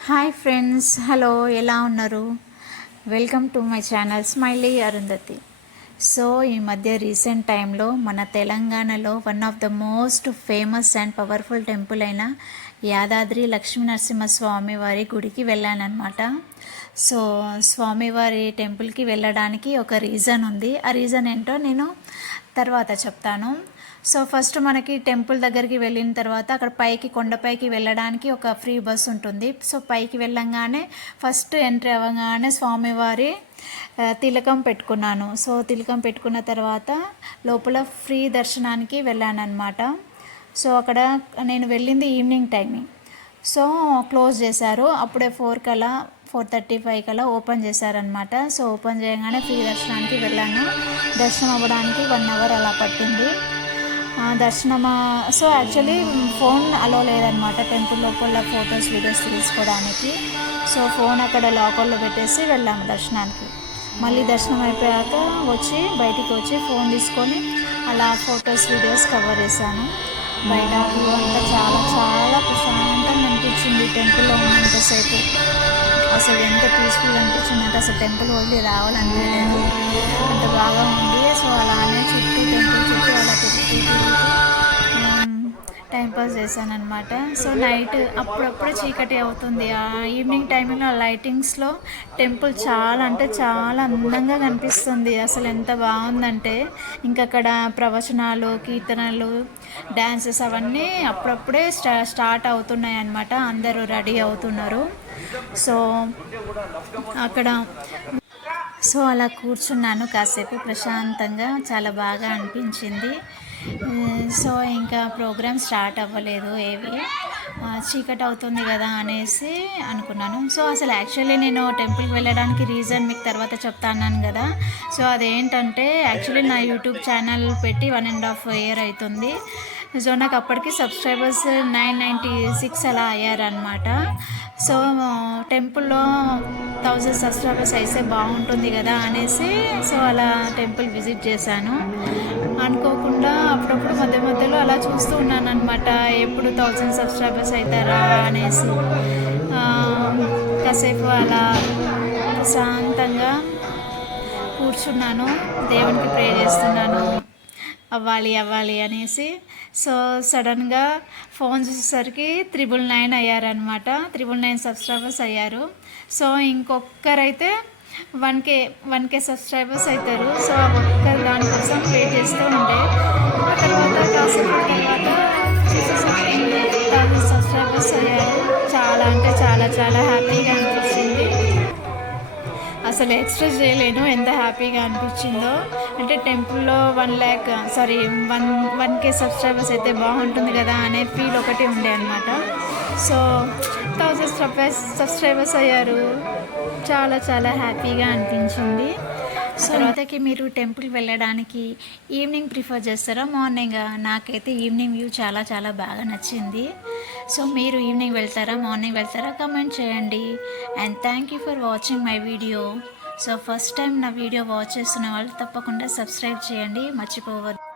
Hi friends hello ఎలా ఉన్నారు? Welcome to my channel smiley Arundhati so ఈ మధ్య రీసెంట్ టైంలో మన తెలంగాణలో one of the most famous and powerful temple అయిన యాదాద్రి లక్ష్మీ నరసింహస్వామి వారి గుడికి వెళ్ళానమాట సో స్వామివారి టెంపుల్కి వెళ్ళడానికి ఒక రీజన్ ఉంది. ఆ రీజన్ ఏంటో నేను తర్వాత చెప్తాను. సో ఫస్ట్ మనకి టెంపుల్ దగ్గరికి వెళ్ళిన తర్వాత అక్కడ పైకి కొండపైకి వెళ్ళడానికి ఒక ఫ్రీ బస్ ఉంటుంది. సో పైకి వెళ్ళంగానే ఫస్ట్ ఎంట్రీ అవ్వగానే స్వామివారి తిలకం పెట్టుకున్నాను. సో తిలకం పెట్టుకున్న తర్వాత లోపల ఫ్రీ దర్శనానికి వెళ్ళాను అనమాట సో అక్కడ నేను వెళ్ళింది ఈవినింగ్ టైమింగ్. సో క్లోజ్ చేశారు. అప్పుడే ఫోర్ కల్లా ఫోర్ థర్టీ ఫైవ్ కల్లా ఓపెన్ చేశారనమాట సో ఓపెన్ చేయగానే ఫ్రీ దర్శనానికి వెళ్ళాను. దర్శనం అవ్వడానికి వన్ అవర్ అలా పట్టింది. దర్శనమా దర్శనం సో యాక్చువల్లీ ఫోన్ అలో లేదనమాట టెంపుల్ లోపల ఫొటోస్ వీడియోస్ తీసుకోవడానికి. సో ఫోన్ అక్కడ లాకర్లో పెట్టేసి వెళ్ళాము దర్శనానికి. మళ్ళీ దర్శనం అయిపోయాక వచ్చి బయటికి వచ్చి ఫోన్ తీసుకొని అలా ఫొటోస్ వీడియోస్ కవర్ చేశాను. బయట అంతా చాలా చాలా ప్రశాంతంగా అనిపించింది. టెంపుల్లో ఉన్నంతసేపు. అసలు ఎంత పీస్ఫుల్ అనిపించింది అంటే అసలు టెంపుల్ వదిలి రావాలనిపించలేదు. అంత బాగా ఉంది. సో అలానే చుట్టూ టెంపుల్ చుట్టూ అలా ఫోకస్ చేశాను అనమాట సో నైట్ అప్పుడప్పుడు చీకటి అవుతుంది. ఆ ఈవినింగ్ టైంలో లైటింగ్స్లో టెంపుల్ చాలా అంటే చాలా అందంగా కనిపిస్తుంది. అసలు ఎంత బాగుందంటే ఇంకా అక్కడ ప్రవచనాలు కీర్తనలు డ్యాన్సెస్ అవన్నీ అప్పుడప్పుడే స్టా స్టార్ట్ అవుతున్నాయి అనమాట అందరూ రెడీ అవుతున్నారు. సో అక్కడ సో అలా కూర్చున్నాను కాసేపు. ప్రశాంతంగా చాలా బాగా అనిపించింది. సో ఇంకా ప్రోగ్రామ్ స్టార్ట్ అవ్వలేదు ఏవి. చీకటి అవుతుంది కదా అనేసి అనుకున్నాను. సో అసలు యాక్చువల్లీ నేను టెంపుల్కి వెళ్ళడానికి రీజన్ మీకు తర్వాత చెప్తాను కదా. సో అదేంటంటే యాక్చువల్లీ నా యూట్యూబ్ ఛానల్ పెట్టి వన్ అండ్ హాఫ్ ఇయర్ అవుతుంది. సో నాకు అప్పటికి సబ్స్క్రైబర్స్ నైన్ నైంటీ సిక్స్ అలా అయ్యారనమాట సో టెంపుల్లో థౌజండ్ సబ్స్క్రైబర్స్ అయితే బాగుంటుంది కదా అనేసి సో అలా టెంపుల్ విజిట్ చేశాను. అనుకోకుండా అప్పుడప్పుడు మధ్య మధ్యలో అలా చూస్తూ ఉన్నాను అనమాట ఎప్పుడు థౌజండ్ సబ్స్క్రైబర్స్ అవుతారా అనేసి. కాసేపు అలా ప్రశాంతంగా కూర్చున్నాను దేవునికి ప్రే చేస్తున్నాను. అవ్వాలి అవ్వాలి అనేసి. సో సడన్గా ఫోన్ చూసేసరికి త్రిబుల్ నైన్ అయ్యారనమాట త్రిబుల్ నైన్ సబ్స్క్రైబర్స్ అయ్యారు. So ఇంకొక్కరైతే one K one K subscribers అవుతారు సో ఒక్కరు దానికోసం వెయిట్ చేస్తూ ఉండే ఆ తర్వాత కాసేపు తర్వాత చూసేసరికి థౌసండ్ సబ్స్క్రైబర్స్ అయ్యారు. చాలా అంటే చాలా చాలా హ్యాపీగా అనిపించింది. అసలు ఎక్స్ప్రెస్ చేయలేను. ఎంత హ్యాపీగా అనిపించిందో. అంటే టెంపుల్లో one lakh sorry one one K subscribers అయితే బాగుంటుంది కదా అనే ఫీల్ ఒకటి ఉండే అనమాట సో థౌజండ్ సబ్స్క్రైబర్స్ సబ్స్క్రైబర్స్ అయ్యారు. చాలా చాలా హ్యాపీగా అనిపించింది. సో తర్వాతకి మీరు టెంపుల్ వెళ్ళడానికి ఈవినింగ్ ప్రిఫర్ చేస్తారా? మార్నింగ్ నాకైతే ఈవినింగ్ వ్యూ చాలా చాలా బాగా నచ్చింది. సో మీరు ఈవినింగ్ వెళ్తారా? మార్నింగ్ వెళ్తారా? కమెంట్ చేయండి. And thank you for watching my video so first time నా వీడియో వాచ్ చేస్తున్న వాళ్ళు తప్పకుండా సబ్స్క్రైబ్ చేయండి. మర్చిపోవద్దు.